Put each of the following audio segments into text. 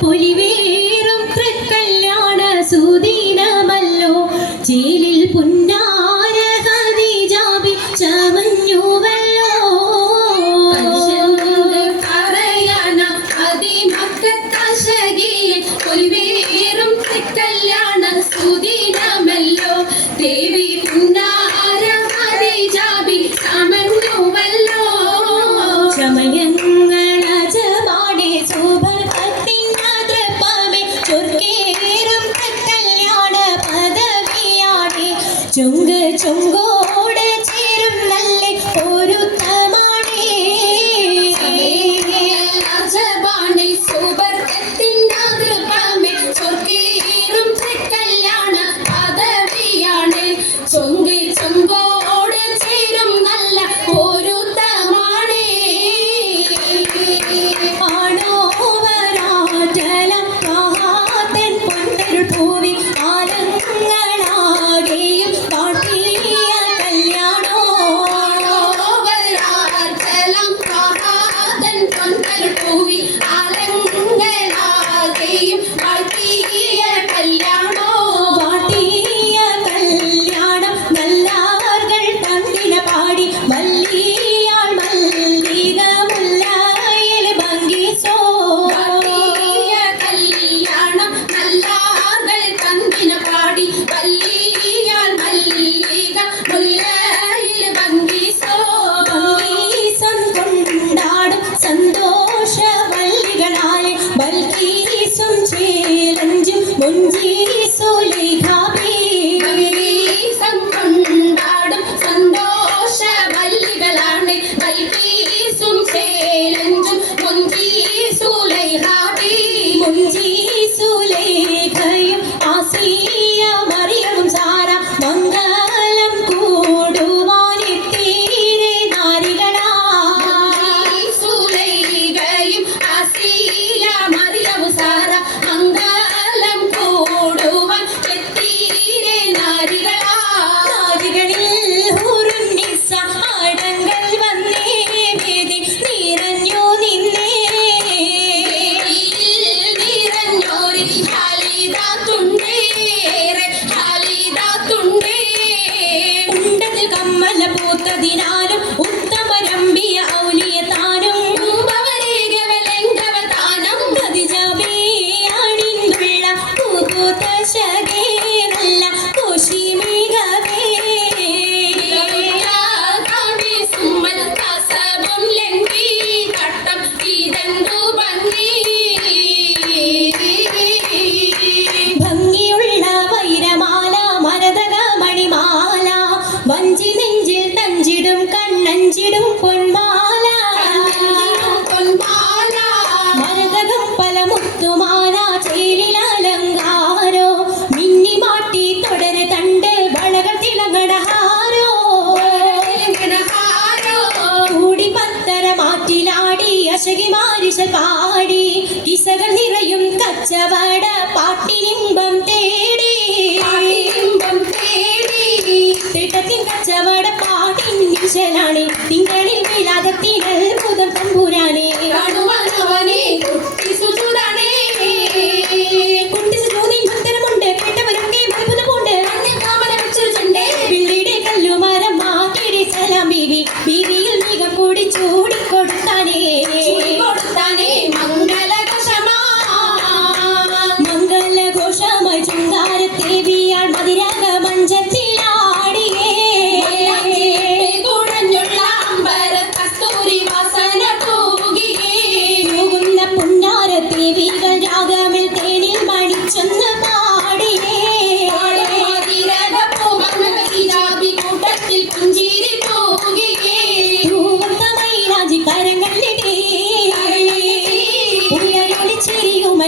പൊലിവേ 내 정거 பாடி இசகள் நிறையும் கச்சவாட பாட்டினின்பம் தேடி. இன்பம் தேடி. திட்டத்தின் கச்சவாட பாட்டின் நிச்சலானே திங்களில் விலாகத்தினல் புதம் தம்பூரானே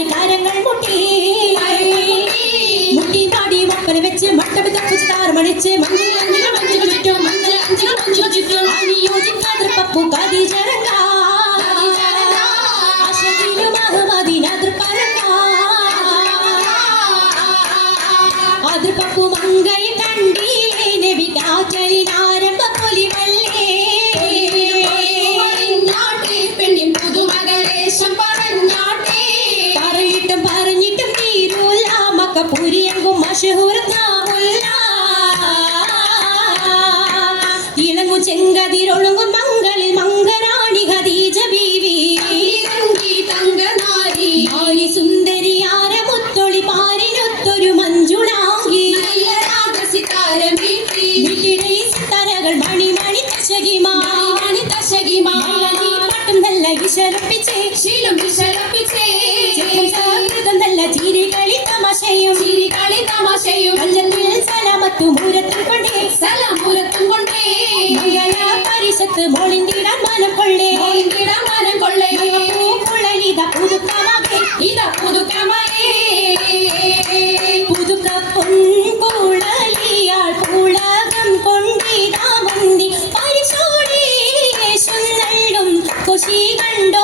right, guys. ഇളങ്ങു ചെങ്കതിരൊഴുങ്ങും മംഗളിൽ മംഗരാണി ഖദീജ ബീവി. തങ്കനാരി. സുന്ദരിയാര മുത്തൊളി പാരിനൊത്തൊരു മഞ്ജുളാകി. സിത്താരകൾ മണിമണി തശകിമാ. മണി തശകിമാ. പാട്ടും നല്ല വിശലപ്പിച്ചേ. ശീലം വിശലപ്പിച്ചേ. നല്ല ചിരികളി തമാശയും. തമാശയും കല്ലത്തിൽ സലാമത്തു മൂരത്തും കൊണ്ടേ സലാം മൂരത്തും കൊണ്ടേ പരിശത്ത് മോളിന്തിടാൻ മാനം കൊള്ളേ മോളിന്തിടാൻ മാനം കൊള്ളേ പൂക്കുളൻ ഇതാ പുതുക്കാമാകെ ഇതാ പുതുക്കാമായേ പുതുക്ക പൊൻകുളലിയാൾ കുളകം കൊണ്ടിതാ മുന്തി പരിശോടേ ചൊല്ലും കൊശി കണ്ടോ